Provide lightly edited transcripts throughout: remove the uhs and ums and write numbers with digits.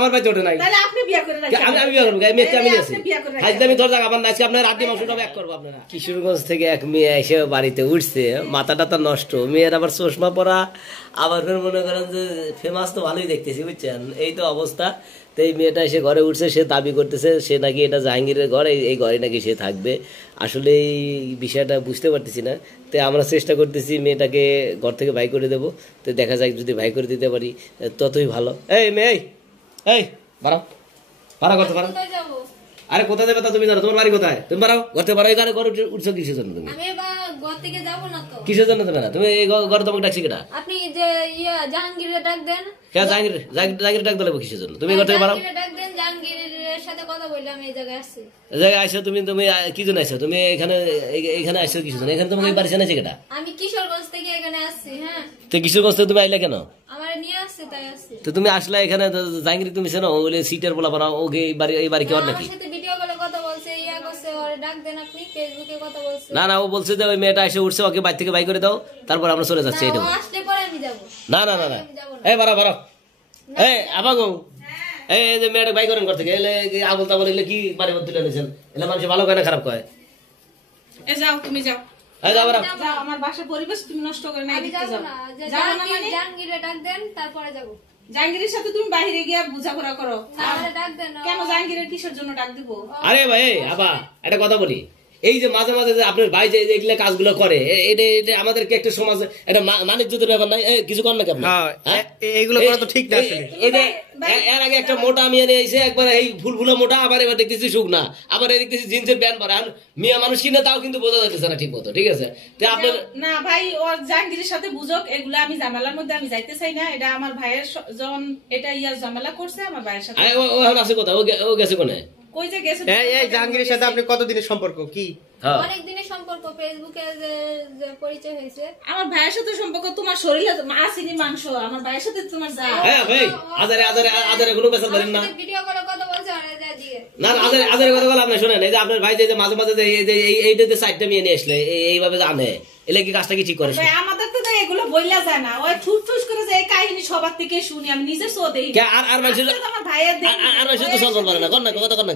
আমার ভাই ওঠে নাই, তাহলে আপনি বিয়ে করে রাখেন। আমি বিয়ে করবো, মেয়েকে আমি আছি। আজকে আমি ধর আমার আজকে আপনার রাতে মাংসটা ব্যাক করবো আপনারা। কিশোরগঞ্জ থেকে এক মেয়ে এসে বাড়িতে উঠছে, মাথাটা তো নষ্ট, মেয়ের আবার চশমা পরা, আবার ফের মনে করেন যে ফেমাস তো ভালোই দেখতেছি বুঝছেন, এই তো অবস্থা। তো এই মেয়েটা এসে ঘরে উঠছে, সে দাবি করতেছে সে নাকি এটা জাহাঙ্গীরের ঘর, এই ঘরে নাকি সে থাকবে। আসলে এই বিষয়টা বুঝতে পারতেছি না, তো আমরা চেষ্টা করতেছি মেয়েটাকে ঘর থেকে বাই করে দেবো। তো দেখা যাক যদি বাই করে দিতে পারি ততই ভালো। এই মেয়ে এই বাড়াও, ভাড়া করতে পারো। আরে কোথায় যাবে তা তুমি জানো? তোমার বাড়ি কোথায়? তুমি বাড়াও, ঘরতে বাড়াও। এই ঘরে উঠছো কিসের জন্য? তুমি কিসের জন্য তুমি না? তুমি এই ঘরে তোমাকে ডাকছি কেটা? আপনি যে জাহাঙ্গীরের ডাক দেন। কে জাহাঙ্গীর ডাক দিলে কিসের জন্য? তুমি ঘর থেকে বাড়াও। জাহাঙ্গীরের সাথে কথা বললাম, এই জায়গায় আসছি। এই জায়গায় আইছো তুমি কি জন্য আইছো? তুমি এখানে আইছো কিসের জন্য? এখানে তোমাকে বাড়ি জানাইছে কেটা? আমি কিশোরগঞ্জ থেকে এখানে আসছি। হ্যাঁ, তো কিশোরগঞ্জ থেকে তুমি আইলা কেন? আমার নিয়ে আসছে তাই আসছি। তো তুমি আসলে এখানে জাহাঙ্গীর তুমি চেনো? ওগুলো সিটের বলা বানাও, ওকে এই বাড়ি কেউ নাকি? আমার সাথে ভিডিও কলে কথা বলছে, করছে, ওরে ডাক দেন আপনি, ফেসবুকে কথা বলছে। না ও বলছে যে ওই মেয়েটা এসে উঠছে, ওকে বাড়ি থেকে বাই করে দাও, তারপর আমরা চলে যাচ্ছি। এটা আসলে পরে আমি যাব। না এই বাড়াও এই আবাগো, এই যে মেয়েটা বাই করেন ঘর থেকে, এলে আবল তাবল এলে কি বাড়ি মধ্যে তুলে এনেছেন? এলে মানুষ ভালো কয় না খারাপ কয়? যাও তুমি যাও, আমার বাসার পরিবেশ তুমি নষ্ট করে না। জাহাঙ্গীরের ডাক দেন, তারপরে যাব। জাহাঙ্গীরের সাথে তুমি বাইরে গিয়ে বুঝাপড়া করো। কেন জাহাঙ্গীরের কিসের জন্য ডাক দিব? আরে ভাই আবা একটা কথা বলি, এই যে মাঝে মাঝে যে আপনার ভাই যে এগুলো কাজগুলো করে, এটা আমাদেরকে একটা সমাজ একটা মানিজ্যতের ব্যাপার নাই? কিছু কর না কেন? এইগুলো করা তো ঠিক না। এর আগে একটা মোটা মেয়ে নিয়ে এসে একবার এই ফুলফুলা মোটা, আবার এবার দেখতেছি শুকনা, আবার দেখতেছি জিন্সের প্যান্ট পরা। মিয়া মানুষ কিনা তাও কিন্তু বোঝা যাচ্ছে না ঠিক মতো। ঠিক আছে, আপনার না ভাই, ওর জাহাঙ্গীরের সাথে বুঝক, এগুলো আমি ঝামেলার মধ্যে আমি যাইতে চাই না। এটা আমার ভাইয়ের যখন এটা ঝামেলা করছে আমার ভাইয়ের সাথে। ও এখন আছে কোথায়? ও গেছে কোনে? কই যে গেছে? এই জাহাঙ্গীরের সাথে আপনি কতদিনের সম্পর্ক? কি অনেক দিনের সম্পর্ক, ফেসবুকে যে পরিচয় হয়েছে। আমার ভাইয়ের সাথে সম্পর্ক তোমার শরীরে মাছিনি মাংস, আমার ভাইয়ের সাথে তোমার যা। হ্যাঁ ভাই, আজারে কোনো বেসাল পারেন না। ভিডিও করে কথা বলছে, আরে যা দিয়ে না আজারে কথা বলে আপনি শুনেন। এই যে আপনার ভাই যে মাঝে মাঝে এইটাতে সাইডটা নিয়ে নিয়ে আসলে এইভাবে জানে, এলে কি কাজটা কি ঠিক করে? আমাদের তো এগুলো বইলা যায় না, ওই ঠুস করে যে এই কাহিনী সবার থেকে শুনি, আমি নিজের চোখে দেখি। আর মানুষ আমার ভাইয়ের আর মানুষ তো সলভ করে না, কর না কথা কর না।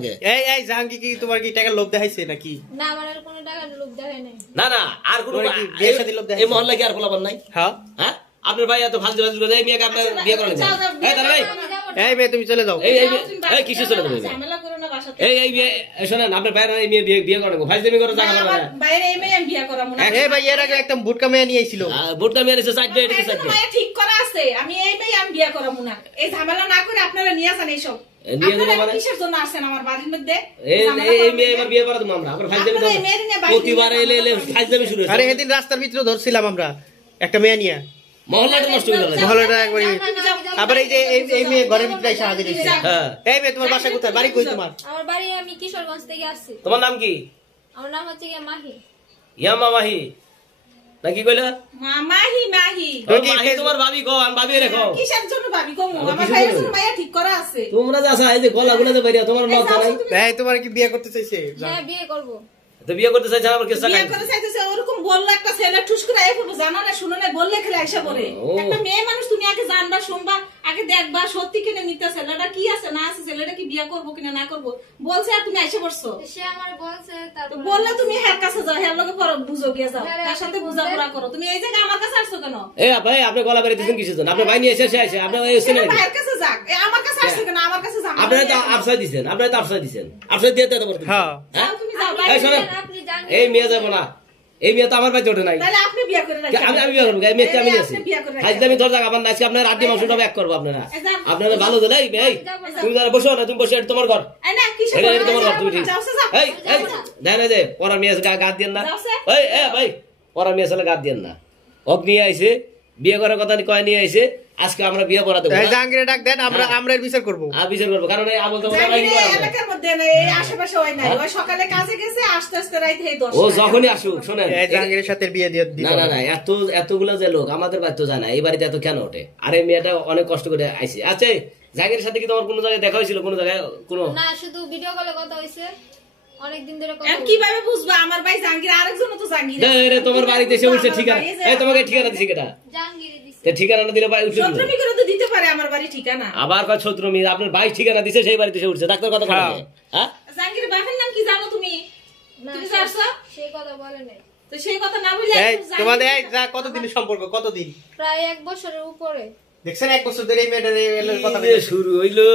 এই জাহাঙ্গীর কি তোমার কি টাকা লোভ দেখাইছে নাকি? না, আমার আর কোনো টাকার লোভ দেখায় নাই। না আর কোনো বিয়ের সাথে লোভ দেখাইছে? এই মহল্লা কি আর ফলাবার নাই? হ্যাঁ আপনার ভাই এত ফালতু ফালতু করে এই মেয়েকে আপনার বিয়ে করেন? এই দাঁড়া ভাই, এই মেয়ে তুমি চলে যাও। এই কিসে চলে যাবে? ঝামেলা করো না বাসাতে। এই বিয়ে শোনেন, আপনার ভাইয়ের এই মেয়ে বিয়ে করেন, ফাইজলামি করে জায়গা পাবেন না। বাইরে এই মেয়ে আমি বিয়ে করাবো না। এই ভাই এর আগে একটা বুটকা মেয়ে নিয়ে আইছিল, বুটকা মেয়ে এসে সাইড দিয়ে এদিকে সাইড দিয়ে ঠিক করা আছে। আমি এই মেয়ে আমি বিয়ে করাবো না। এই ঝামেলা না করে আপনারা নিয়ে আসেন এইসব। নিয়ে যাবো মানে কিসের জন্য আসেন আমার বাড়ির মধ্যে? এই মেয়ে এবার বিয়ে করা দেবো আমরা। আমরা ফাইজলামি প্রতিবার এলে ফাইজলামি শুরু। আরে সেদিন রাস্তার ভিতরে ধরছিলাম আমরা একটা মেয়ে নিয়ে, মহল্লাটা নষ্ট হয়ে গেল। মহল্লাটা একবার। আবার এই যে এই মেয়ে ঘরের ভিতরে এসে হাজির হয়েছে। এই মেয়ে তোমার বাসা কোথায়? বাড়ি কই তোমার? আমার বাড়ি আমি কিশোরগঞ্জ থেকে আসছি। তোমার নাম কি? আমার নাম হচ্ছে মাহি। ইয়ামা মাহি নাকি কইলা? মাহি। মাহি তোমার ভাবি কো? আমি ভাবি রেখো। কিসের জন্য ভাবি কো? আমার ভাইয়ের জন্য মাইয়া ঠিক করা আছে। তোমরা যা আছে এই যে গলাগুলো যে বাইরে, তোমার লজ্জা নাই? এই তোমার কি বিয়ে করতে চাইছে? হ্যাঁ, বিয়ে করব। তো বিয়ে করতে চাইছ? আমার কেসটা বিয়ে করতে চাইতেছে, ওরকম বললো একটা ছেলে ঠুস করে আই পড়বো, জানা না শুনো না, বললে খেলে আইসা পড়ে। একটা মেয়ে মানুষ, তুমি আগে জানবা শুনবা, আগে দেখবা সত্যি কিনা মিথ্যা, ছেলেটা কি আছে না আছে, ছেলেটা কি বিয়ে করবো কিনা না করবো বলছে, আর তুমি আইসা পড়ছো। সে আমারে বলছে, তারপর বললে তুমি হের কাছে যাও, হের লগে পর বুঝো গিয়ে যাও, তার সাথে বুঝাপড়া করো। তুমি এই জায়গায় আমার কাছে আসছো কেন? এই ভাই আপনি গলা বেরিয়ে দিচ্ছেন কিসের জন্য? আপনার ভাই নিয়ে এসে আপনি ভাইয়ের কাছে যাক, আমার কাছে আসছো কেন? আমার কাছে যাও। আপনারা তো আফসাই দিচ্ছেন, আফসাই দিয়ে দিতে পারতেন। হ্যাঁ তুমি যাও। আপনি জানেন এই মেয়ে যাবো না, এই মেয়ে তো আমার ভাই ওঠে নাই। তাহলে আপনি বিয়ে করে রাখেন। আমি বিয়ে করবো, এই মেয়েকে আমি নিয়েছি। আমি ধর যাক আমার আজকে আপনার রাতে মাংসটা ব্যাক করবো। আপনারা ভালো তো নাই ভাই, তুমি যারা বসো না, তুমি বসে তোমার ঘর, তোমার ঘর, তুমি ঠিক। এই দেন যে পরা মেয়ে আছে গাদ দিয়েন না। ভাই পরা মেয়ে আসলে গাদ দিয়েন না। অক নিয়ে আইসে বিয়ে করার কথা কয় নিয়ে আইসে, আজকে আমরা বিয়ে করা দেবো। জাহাঙ্গীরের ডাক দেন, আমরা বিচার করবো। বিচার করবো, কারণ এই আবল এলাকার মধ্যে আশেপাশে হয় নাই, ওই সকালে কাজে গেছে, আস্তে আস্তে রাইতে ও যখনই আসুক। শোনেন, জাহাঙ্গীরের সাথে বিয়ে দিয়ে না এতগুলো যে লোক আমাদের বাড়ি তো জানা, এই বাড়িতে এত কেন ওঠে? আর এই মেয়েটা অনেক কষ্ট করে আইছে। আচ্ছা জাহাঙ্গীরের সাথে কি তোমার কোনো জায়গায় দেখা হয়েছিল? কোনো জায়গায় কোনো না, শুধু ভিডিও কলে কথা হইছে। অনেকদিন ধরে কিভাবে বুঝবা আমার ভাই জাহাঙ্গীর? আরেকজন তো জাহাঙ্গীর তোমার বাড়িতে এসে উঠছে ঠিকানা। এই তোমাকে ঠিকানা দিছি কেটা? জাহাঙ্গীর দিছে। ঠিকানা দিলে ভাই উঠে দিতে পারে। পারে আমার বাড়ি ঠিকানা। আবার কয় শত্রু মেয়ে, আপনার ভাই ঠিকানা দিছে সেই বাড়িতে সে উঠছে, ডাক্তার কথা বলে। হ্যাঁ, জাহাঙ্গীর বাপের নাম কি জানো তুমি? না, তুমি জানছো? সেই কথা বলে নাই। তো সেই কথা না বলে এই তোমাদের এই যা কতদিনের সম্পর্ক, কতদিন? প্রায় 1 বছরের উপরে। দেখছেন 1 বছর ধরে এই মেয়েটার এর কথা এই যে শুরু হইলো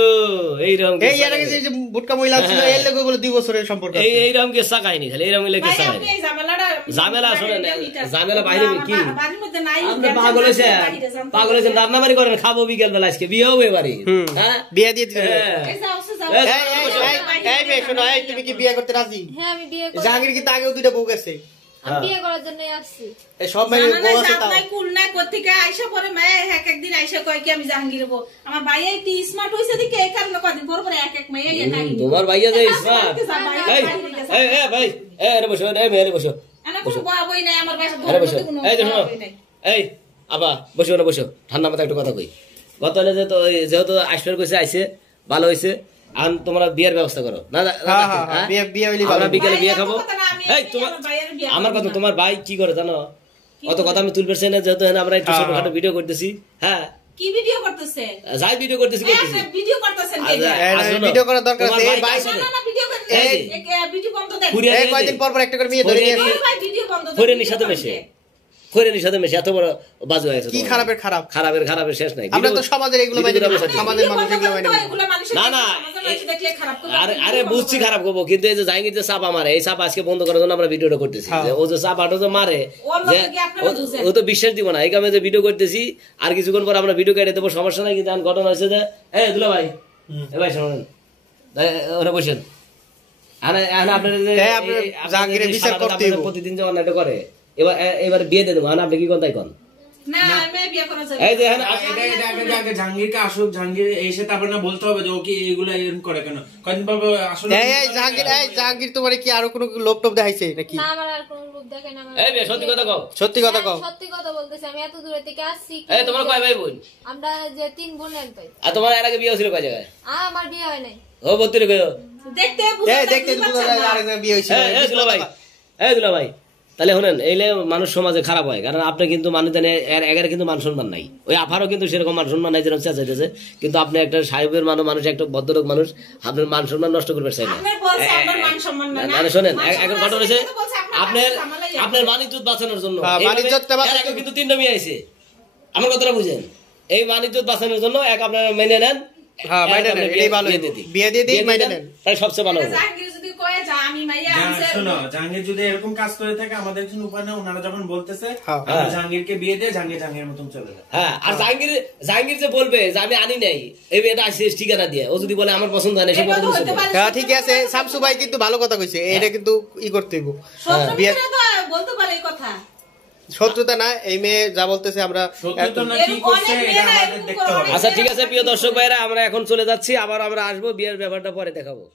এইরকম এই এর আগে যে বুটকা মহিলা ছিল এর লগে বলে 2 বছরের সম্পর্ক। এইরকম কেসা কাহিনী খালি এইরকম ভাই কেসা আপনি এই ঝামেলাটা ঝামেলা শোনেন, ঝামেলা বাইরে কি বাড়ির মধ্যে নাই। আমরা পাগল হয়েছে রান্নাবাড়ি করেন, খাবো বিকেল বেলা, আজকে বিয়ে হবে বাড়ি। হ্যাঁ, বিয়ে দিয়ে দিল। এই যাও যাও। এই মেয়ে শোনো, এই তুমি কি বিয়ে করতে রাজি? হ্যাঁ আমি বিয়ে করব। জাহাঙ্গীর কিন্তু আগেও 2টা বউ গেছে। আমি বিয়ে করার জন্যই আসছি। এই সব মেয়ে বউ আছে তাও। নাই কুল নাই কোত্থেকে আইসা পরে মায়ে একদিন আইসা কয় কি আমি জাহাঙ্গীর বউ। আমার ভাই একটু স্মার্ট হইছে দেখে এই কারণে কদিন পর পরে এক মেয়ে কাহিনী। তোমার ভাইয়া যে স্মার্ট। এই এই ভাই আরে বসো, এই মেয়ে বসো, ana কোনো বই নাই আমার বাসা আরে বসো, কোনো এই দেখো এই আবা বসো না, বসো, ঠান্ডা মাথায় একটু কথা কই। গত হলে যে তো যেহেতু আইসপের কইছে আইছে ভালো হইছে, আর তোমরা বিয়ের ব্যবস্থা করো না। বিয়ে হইলি ভালো। আমরা বিকেলে বিয়ে খাবো। এই তোমার আমার কথা, তোমার ভাই কি করে জানো? অত কথা আমি তুলবে চাই না, যেহেতু আমরা একটু ছোটখাটো ভিডিও করতেছি। হ্যাঁ, কি ভিডিও করতেছে? যাই ভিডিও করতেছি করতেছি ভিডিও করতেছেন কে? ভিডিও করার দরকার আছে। এই ভাই না না ভিডিও করতে ভিডিও বন্ধ দেন। এই কয়দিন পর পর একটা করে মেয়ে ধরে নিয়ে আসি। ভাই ভিডিও বন্ধ দেন। ফরেনের সাথে মেশে, ফরেনের সাথে মেশে এত বড় বাজু হয়েছে। কি খারাপের খারাপ, খারাপের শেষ নাই। আমরা তো সমাজের এগুলো মাইনে না, সমাজের মানুষ এগুলো মাইনে না। না আরে বুঝছি খারাপ করবো, কিন্তু এই যে জাহাঙ্গীর যে চাপ মারে, এই চাপ আজকে বন্ধ করার জন্য আমরা ভিডিওটা করতেছি। ও যে চাপ আটো যে মারে, ও তো বিশ্বাস দিব না, এই কারণে যে ভিডিও করতেছি। আর কিছুক্ষণ পর আমরা ভিডিও কেটে দেবো, সমস্যা নাই। কিন্তু ঘটনা হয়েছে যে এই দুলা ভাই, এ ভাই শোনেন, ওরা বসেন। জাহাঙ্গীরের বিচার করতে হবে। প্রতিদিন যে অন্যায়টা করে, এবার বিয়ে দিয়ে দেবো। আপনি কি কোন তাই কন? না আমি বিয়ে করা যাবে। এই দেখেন জাহাঙ্গীরকে আসুক, জাহাঙ্গীর এসে তারপর না বলতে হবে যে ও কি এগুলো এরকম করে কেন। কদিন পর আসলে জাহাঙ্গীর তোমার কি আরো কোনো লোভ টোপ দেখাইছে নাকি? না আমার আর কোনো রূপ দেখে না। এই বে সত্যি কথা কও, সত্যি কথা কও। সত্যি কথা বলতেছি, আমি এত দূরে থেকে আসছি। এই তোমার কয় ভাই বোন? আমরা যে 3 বোন এক ভাই। আর তোমার এর আগে বিয়ে হয়েছিল কয় জায়গায়? আমার বিয়ে হয় নাই। ও বত্তিরে কইও দেখতে বুঝতে দেখতে আরেকজন বিয়ে হইছে। এই দুলা ভাই, এই দুলা ভাই, তাহলে শুনেন, এইলে মানুষ সমাজে খারাপ হয়। কারণ আপনি কিন্তু মানুষ জানে এগারে কিন্তু মান সম্মান নাই, ওই আফারও কিন্তু সেরকম মান সম্মান নাই যেরকম চাইতেছে। কিন্তু আপনি একটা সাহেবের মানুষ, একটা ভদ্রলোক মানুষ, আপনার মান সম্মান নষ্ট করবে চাই না। মানে শোনেন, এখন ঘটনা হয়েছে আপনার মান ইজ্জত বাঁচানোর জন্য কিন্তু 3টা মেয়ে আইছে। আমার কথাটা বুঝেন, এই মান ইজ্জত বাঁচানোর জন্য এক আপনারা মেনে নেন, বিয়ে দিয়ে দিই, মাইনে নেন, তাই সবচেয়ে ভালো হবে। শোনো, জাহাঙ্গীর যদি এরকম কাজ করে থাকে আমাদের কিছু উপায় না। ওনারা যখন বলতেছে জাহাঙ্গীরকে বিয়ে দিয়ে জাহাঙ্গীরের মতন চলে যায়। হ্যাঁ, আর জাহাঙ্গীর যে বলবে যে আমি আনি নাই, এই মেয়েটা আসছে ঠিকানা দিয়ে, ও যদি বলে আমার পছন্দ হয় না, সে ঠিক আছে। শামসু ভাই কিন্তু ভালো কথা কইছে, এটা কিন্তু ই করতে হইব। বলতে পারে এই কথা, শত্রুতা না, এই মেয়ে যা বলতেছে আমরা শত্রুতা না, কি করছে এটা আমাদের দেখতে হবে। আচ্ছা ঠিক আছে প্রিয় দর্শক ভাইরা, আমরা এখন চলে যাচ্ছি, আবার আমরা আসবো, বিয়ের ব্যাপারটা পরে দেখাবো।